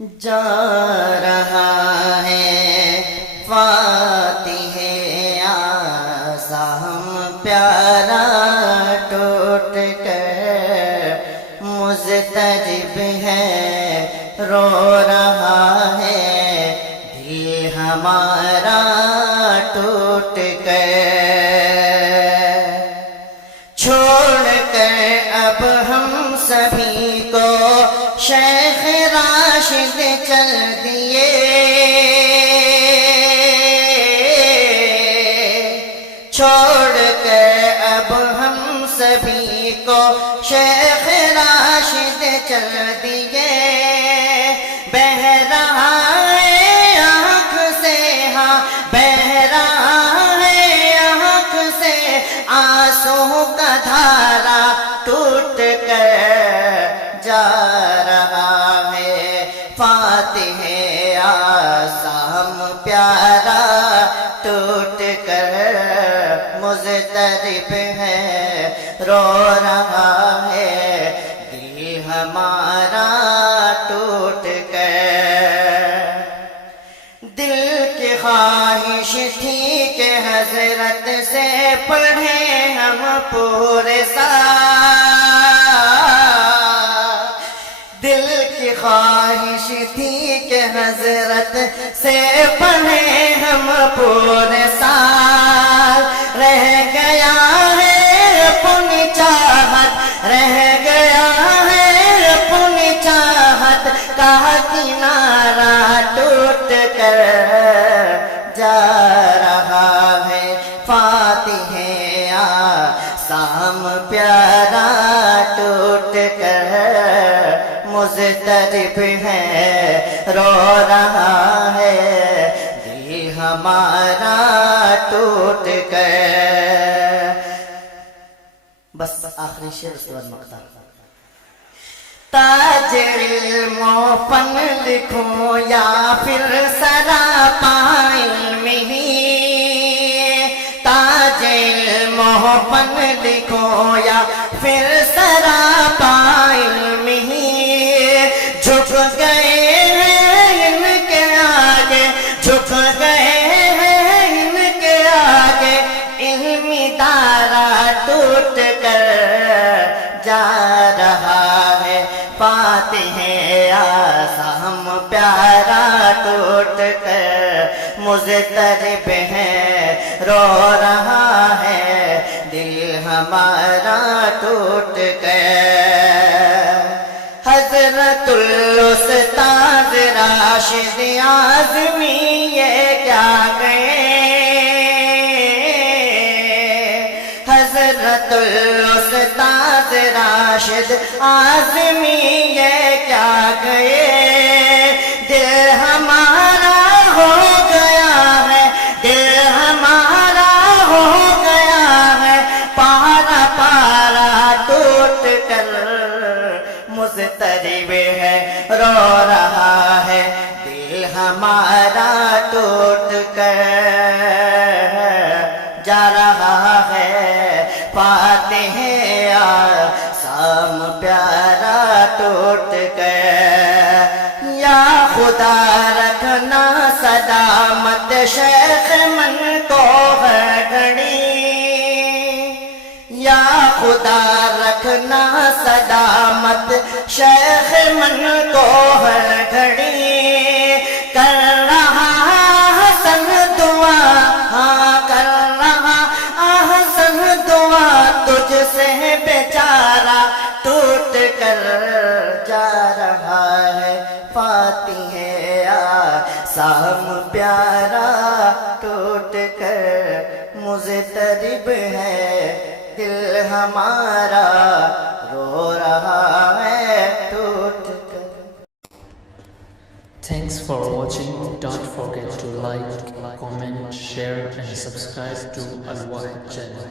جا رہا ہے فاتح اعظم پیارا ٹوٹ کر مضطرب ہے رو رہا ہے دل ہمارا ٹوٹ کر چھوڑ کر اب ہم سبھی کو شیخ راشد چل دیے چھوڑ کر اب ہم سبھی کو شیخ راشد چل دیے بہہ رہا ہے آنکھ سے ہاں بہہ رہا ہے آنکھ سے آنسو کا دھارا ٹوٹ کر جا رہا ہے فاتح اعظم پیارا ٹوٹ کر مضطرب ہے رو رہا ہے دل ہمارا ٹوٹ کر دل کی خواہش تھی کہ حضرت سے پڑھیں ہم پورے سال دل کی خواہش تھی کہ حضرت سے پڑھیں ہم پورے سال رہ گیا ہے اپنی چاہت رہ گیا ہے اپنی چاہت کا کنارہ ٹوٹ کر جا رہا ہے فاتح اعظم پیارا ٹوٹ کر مضطرب ہے رو رہا ہے دل ہمارا ٹوٹ کر بس آخری شعر اس کے بعد مقطع تاج علم و فن لکھوں یا پھر سراپا علم ہی تاج علم و فن لکھوں یا پھر سراپا علم ہی جھک گئے ہیں ان کے آگے جھک گئے ہیں ان کے آگے علمی دارا ٹوٹ کر جا رہا ہے فاتح اعظم پیارا ٹوٹ کر مضطرب ہے رو رہا ہے دل ہمارا ٹوٹ کر حضرت الاستاذ راشد اعظمی یہ کیا گئے حضرت الاستاذ راشد اعظمی یہ کیا گئے دل ہمارا ہو گیا ہے دل ہمارا ہو گیا ہے پارا پارا ٹوٹ کر مضطرب ہے رو رہا ہے دل ہمارا ٹوٹ کر جا رہا ہے فاتح اعظم پیارا ٹوٹ کر یا خدا رکھنا سلامت شیخ من کو ہر گھڑی یا خدا رکھنا سلامت شیخ من کو ہر گھڑی کر رہا حسن دعا ہاں کر رہا احسن دعا تجھ سے بیچارہ ٹوٹ کر جا رہا ہے فاتح اعظم پیارا ٹوٹ کر مضطرب ہے دل ہمارا رو رہا ہے ٹوٹ کر Thanks for watching. Don't forget to like, comment, share and subscribe to Al Wahid channel.